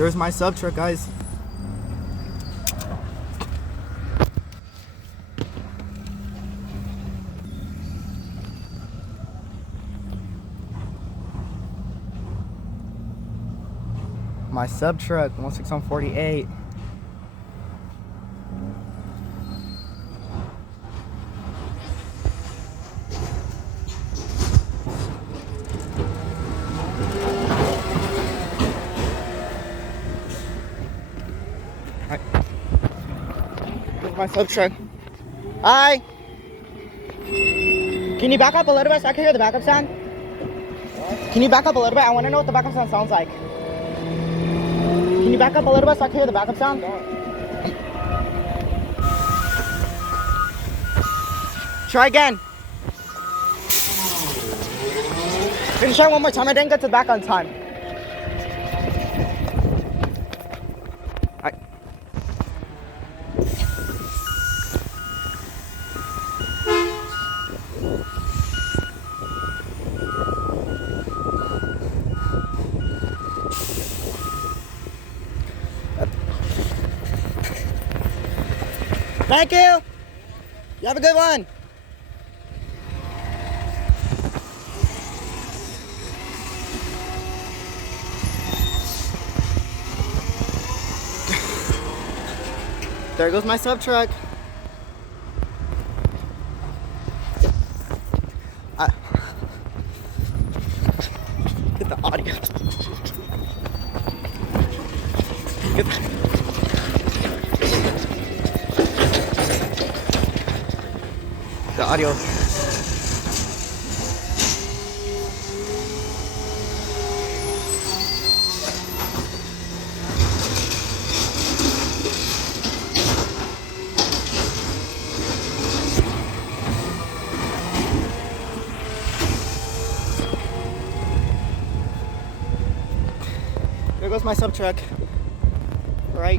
There's my sub truck, guys. My sub truck, 16148. Here's my sub truck. Hi. Can you back up a little bit so I can hear the backup sound? Can you back up a little bit? I want to know what the backup sound sounds like. Can you back up a little bit so I can hear the backup sound? Try again. Can you try one more time? I didn't get to the back on time. Alright. Thank you. You have a good one. There goes my sub truck. Get the audio. Get the audio. There goes my sub truck. Right.